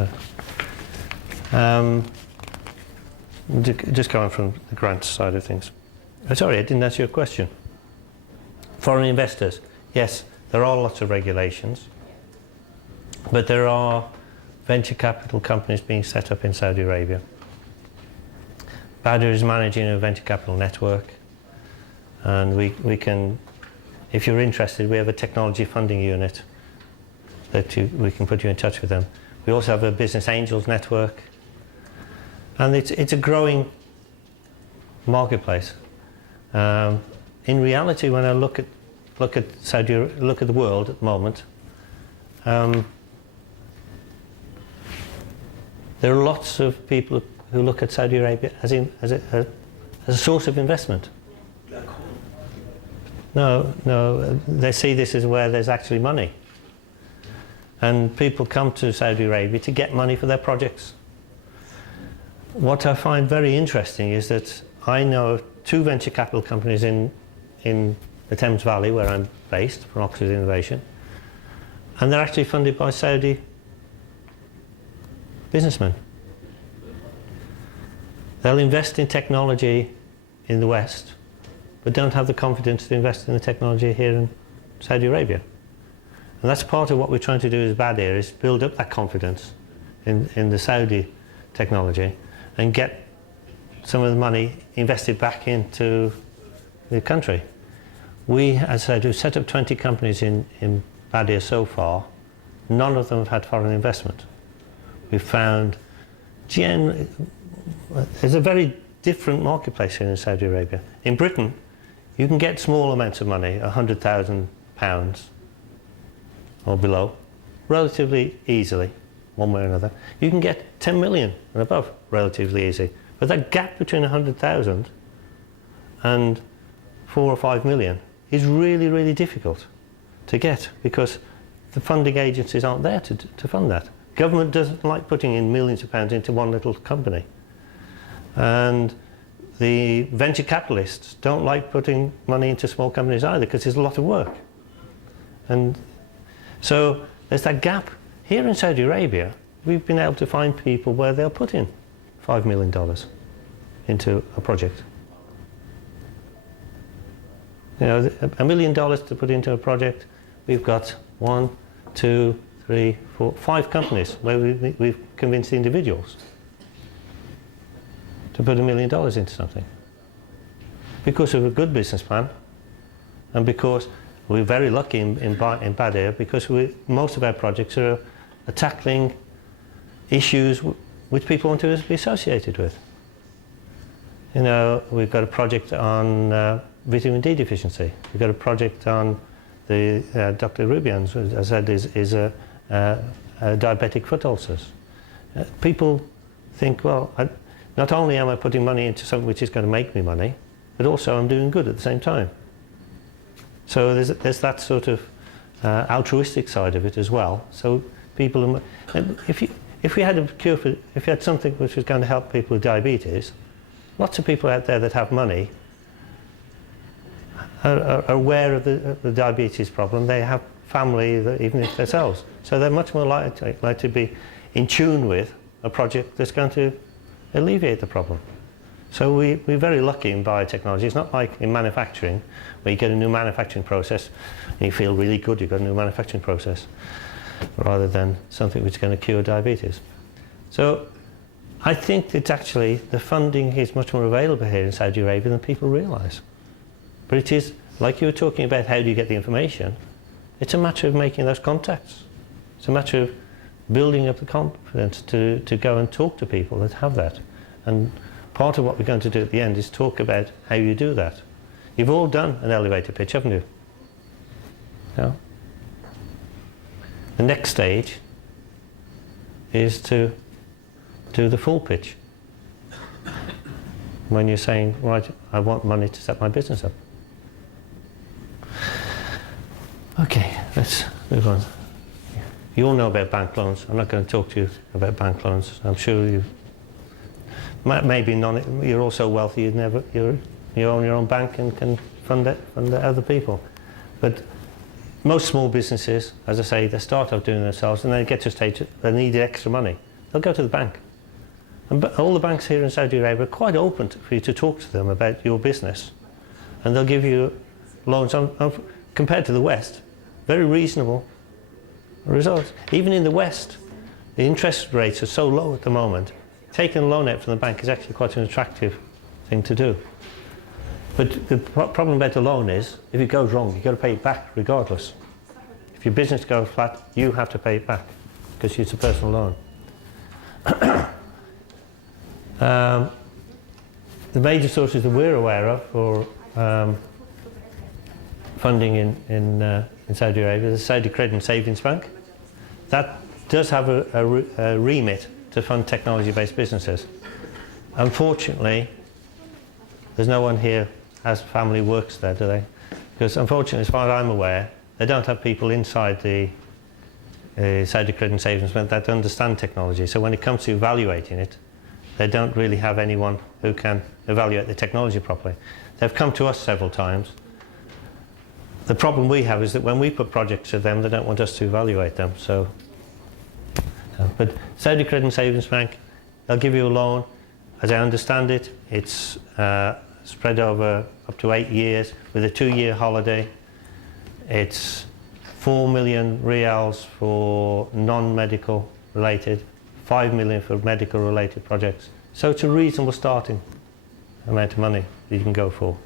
just going from the grants side of things. Sorry, I didn't answer your question. Foreign investors. Yes, there are lots of regulations, but there are venture capital companies being set up in Saudi Arabia. Badr is managing a venture capital network, and we can, if you're interested, we have a technology funding unit that we can put you in touch with them. We also have a business angels network, and it's a growing marketplace. In reality, when I look at the world at the moment, there are lots of people who look at Saudi Arabia as a source of investment. No, they see this as where there's actually money. And people come to Saudi Arabia to get money for their projects. What I find very interesting is that I know of 2 venture capital companies in the Thames Valley, where I'm based, for Oxford Innovation, and they're actually funded by Saudi businessmen. They'll invest in technology in the West, but don't have the confidence to invest in the technology here in Saudi Arabia. And that's part of what we're trying to do as Badr, is build up that confidence in the Saudi technology and get some of the money invested back into the country. We, as I do, set up 20 companies in Badr so far. None of them have had foreign investment. We've found there's a very different marketplace here in Saudi Arabia. In Britain, you can get small amounts of money, £100,000 or below, relatively easily, one way or another. You can get 10 million and above relatively easy. But that gap between 100,000 and 4 or 5 million is really, really difficult to get, because the funding agencies aren't there to fund that. Government doesn't like putting in millions of pounds into one little company. And the venture capitalists don't like putting money into small companies either, because there's a lot of work. And so there's that gap. Here in Saudi Arabia, we've been able to find people where they'll put in $5 million into a project. You know, $1 million to put into a project, we've got 1, 2, 3, 4, 5 companies where we've convinced the individuals to put $1 million into something. Because of a good business plan, and because we're very lucky in Badr, because most of our projects are tackling issues which people want to be associated with. You know, we've got a project on vitamin D deficiency. We've got a project on the Dr. Rubian's, as I said, is diabetic foot ulcers. People think, well, not only am I putting money into something which is going to make me money, but also I'm doing good at the same time. So there's that sort of altruistic side of it as well. So people, if if we had a cure for, if we had something which was going to help people with diabetes, lots of people out there that have money are aware of the diabetes problem. They have family, even if themselves. So they're much more likely to be in tune with a project that's going to alleviate the problem. So we're very lucky in biotechnology. It's not like in manufacturing, where you get a new manufacturing process and you feel really good you've got a new manufacturing process, rather than something which is going to cure diabetes. So I think that actually the funding is much more available here in Saudi Arabia than people realise. But it is, like you were talking about, how do you get the information? It's a matter of making those contacts. It's a matter of building up the confidence to go and talk to people that have that. And part of what we're going to do at the end is talk about how you do that. You've all done an elevator pitch, haven't you? No? The next stage is to do the full pitch. When you're saying, right, I want money to set my business up. Okay, let's move on. You all know about bank loans. I'm not going to talk to you about bank loans. I'm sure you maybe you're all so wealthy you own your own bank and can fund other people. But most small businesses, as I say, they start off doing it themselves and they get to a stage that they need extra money. They'll go to the bank. And all the banks here in Saudi Arabia are quite open for you to talk to them about your business. And they'll give you loans compared to the West, very reasonable results. Even in the West, the interest rates are so low at the moment, taking a loan out from the bank is actually quite an attractive thing to do. But the problem about the loan is, if it goes wrong, you've got to pay it back regardless. If your business goes flat, you have to pay it back because it's a personal loan. The major sources that we're aware of for funding in Saudi Arabia is the Saudi Credit and Savings Bank. That does have a remit to fund technology-based businesses. Unfortunately, there's no one here has family works there, do they? Because unfortunately, as far as I'm aware, they don't have people inside the Saudi Credit and Savings Bank that understand technology. So when it comes to evaluating it, they don't really have anyone who can evaluate the technology properly. They've come to us several times. The problem we have is that when we put projects to them, they don't want us to evaluate them. So, but Saudi Credit and Savings Bank, they'll give you a loan. As I understand it, it's spread over up to 8 years with a 2-year holiday. It's 4 million riyals for non-medical related, 5 million for medical related projects. So it's a reasonable starting amount of money that you can go for.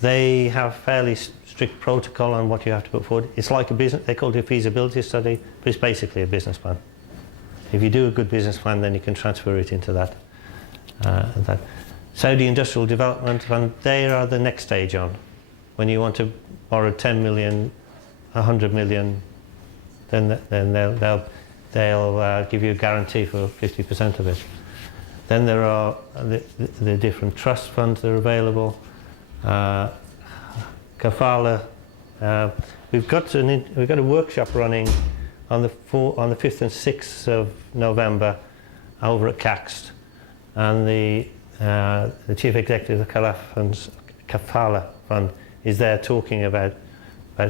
They have fairly strict protocol on what you have to put forward. It's like a business, they call it a feasibility study, but it's basically a business plan. If you do a good business plan, then you can transfer it into that. Saudi Industrial Development Fund, they are the next stage on. When you want to borrow 10 million, 100 million, then they'll give you a guarantee for 50% of it. Then there are the different trust funds that are available. Kafala. We've got a workshop running on the 5th and 6th of November over at Caxt, and the chief executive of the Kafala Fund is there talking about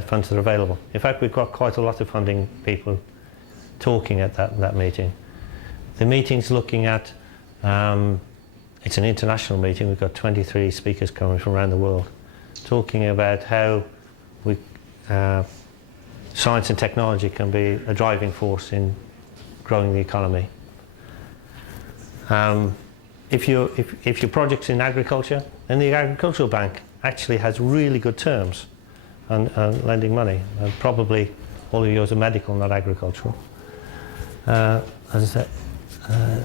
funds that are available. In fact, we've got quite a lot of funding people talking at that meeting. The meeting's looking at, it's an international meeting, we've got 23 speakers coming from around the world, talking about how science and technology can be a driving force in growing the economy. If your project's in agriculture, then the agricultural bank actually has really good terms on lending money. Probably all of yours are medical, not agricultural. As I said,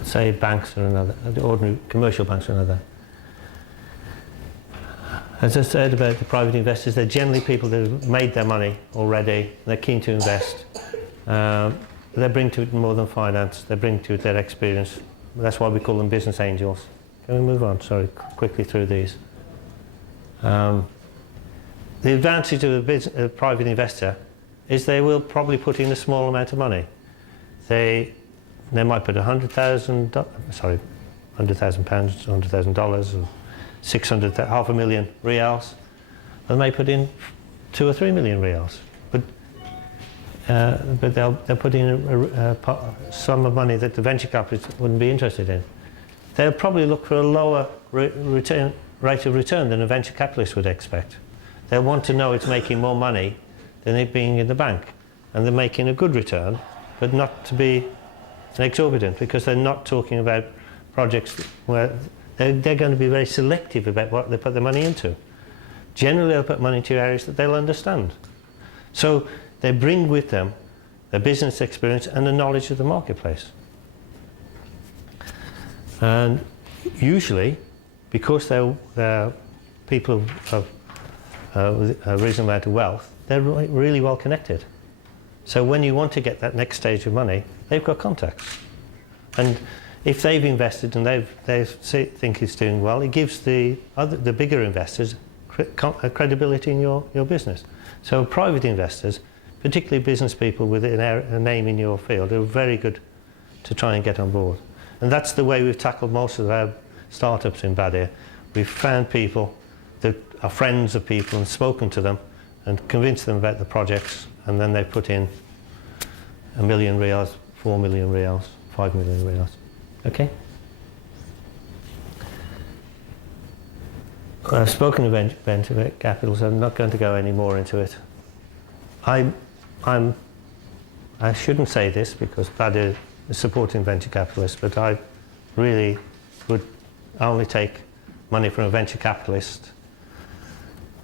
say banks are another, the ordinary commercial banks are another. As I said about the private investors, they're generally people that have made their money already, they're keen to invest. They bring to it more than finance, they bring to it their experience. That's why we call them business angels. Can we move on? Sorry, quickly through these. The advantage of a private investor is they will probably put in a small amount of money. They they might put £100,000, £100,000, $100,000, or 600, half a million reals. They may put in 2 or 3 million reals, but they'll put in a sum of money that the venture capitalists wouldn't be interested in. They'll probably look for a lower rate of return than a venture capitalist would expect. They'll want to know it's making more money than it being in the bank, and they're making a good return, but not to be exorbitant, because they're not talking about projects where they're going to be very selective about what they put their money into. Generally, they'll put money into areas that they'll understand. So they bring with them their business experience and the knowledge of the marketplace. And usually, because they're people of a reasonable amount of wealth, they're really well connected. So when you want to get that next stage of money, they've got contacts. And if they've invested and they think it's doing well, it gives the bigger investors credibility in your business. So private investors, particularly business people with a name in your field, are very good to try and get on board. And that's the way we've tackled most of our startups in Badir. We've found people that are friends of people and spoken to them and convinced them about the projects, and then they put in $1 million reals, 4 million reals, 5 million reals. Okay? I've spoken of venture capital, so I'm not going to go any more into it. I shouldn't say this because Badir is supporting venture capitalists, but I really would only take money from a venture capitalist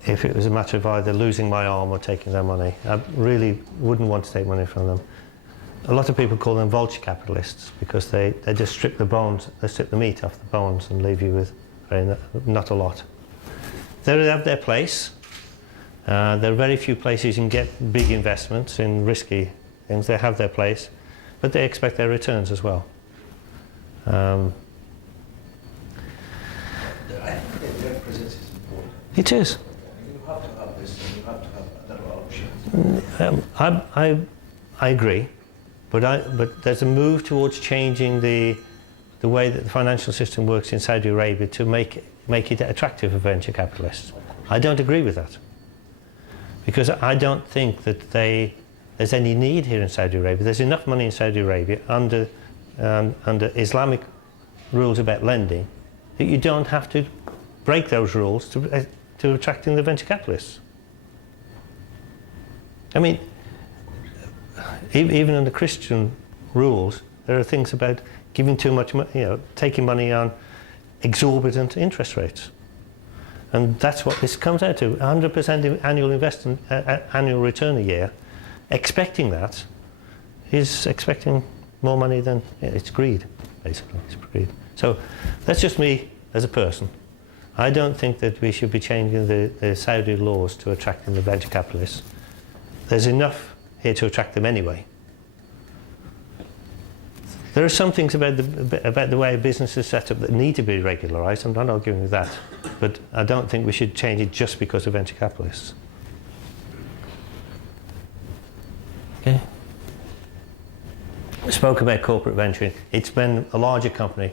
if it was a matter of either losing my arm or taking their money. I really wouldn't want to take money from them. A lot of people call them vulture capitalists because they just strip the bones, they strip the meat off the bones and leave you with not a lot. They have their place. There are very few places you can get big investments in risky things. They have their place, but they expect their returns as well. I think that their presence is important. It is. You have to have this, and you have to have other options. I agree, but there's a move towards changing the way that the financial system works in Saudi Arabia to make it attractive for venture capitalists. I don't agree with that, because I don't think that there's any need here in Saudi Arabia. There's enough money in Saudi Arabia under Islamic rules about lending that you don't have to break those rules to attracting the venture capitalists. I mean, even under Christian rules, there are things about giving too much money, taking money on exorbitant interest rates. And that's what this comes out to, 100% annual return a year. Expecting that is expecting more money than, it's greed, basically, it's greed. So that's just me as a person. I don't think that we should be changing the Saudi laws to attracting the venture capitalists. There's enough here to attract them anyway. There are some things about the way a business is set up that need to be regularised. I'm not arguing with that, but I don't think we should change it just because of venture capitalists. Okay. I spoke about corporate venturing. It's been a larger company.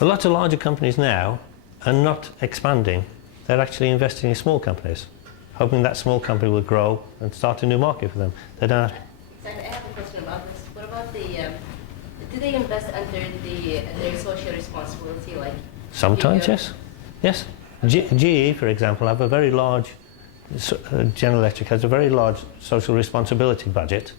A lot of larger companies now are not expanding. They're actually investing in small companies, hoping that small company will grow and start a new market for them. They don't. Exactly. I have a question about this. What about do they invest under their social responsibility, like? Sometimes, yes. GE, for example, have a very large. General Electric has a very large social responsibility budget,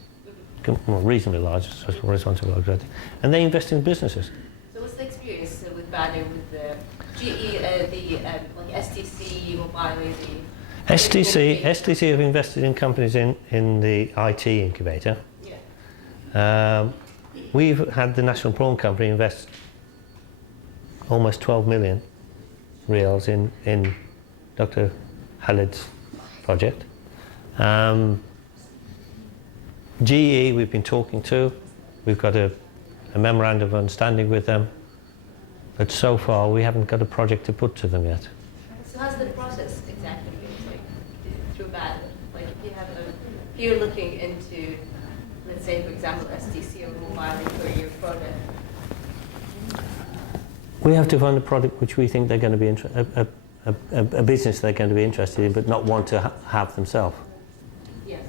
well, reasonably large social responsibility budget, and they invest in businesses. So what's the experience with Badir, with the GE, like STC, Mobile, STC have invested in companies in the IT incubator. Yeah. We've had the National Prawn Company invest almost 12 million reals in Dr. Khalid's project. GE we've been talking to. We've got a memorandum of understanding with them, but so far we haven't got a project to put to them yet. So how's the process exactly, like through Badir? Like if you're looking into let's say, for example, STC or Mobile for your product? We have to find a product which we think they're going to be a business they're going to be interested in, but not want to have themselves. Yes.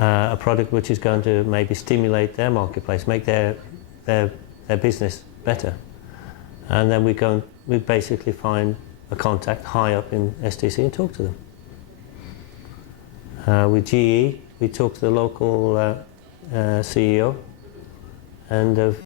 A product which is going to maybe stimulate their marketplace, make their business better, and then we basically find a contact high up in STC and talk to them. With GE, we talked to the local CEO and have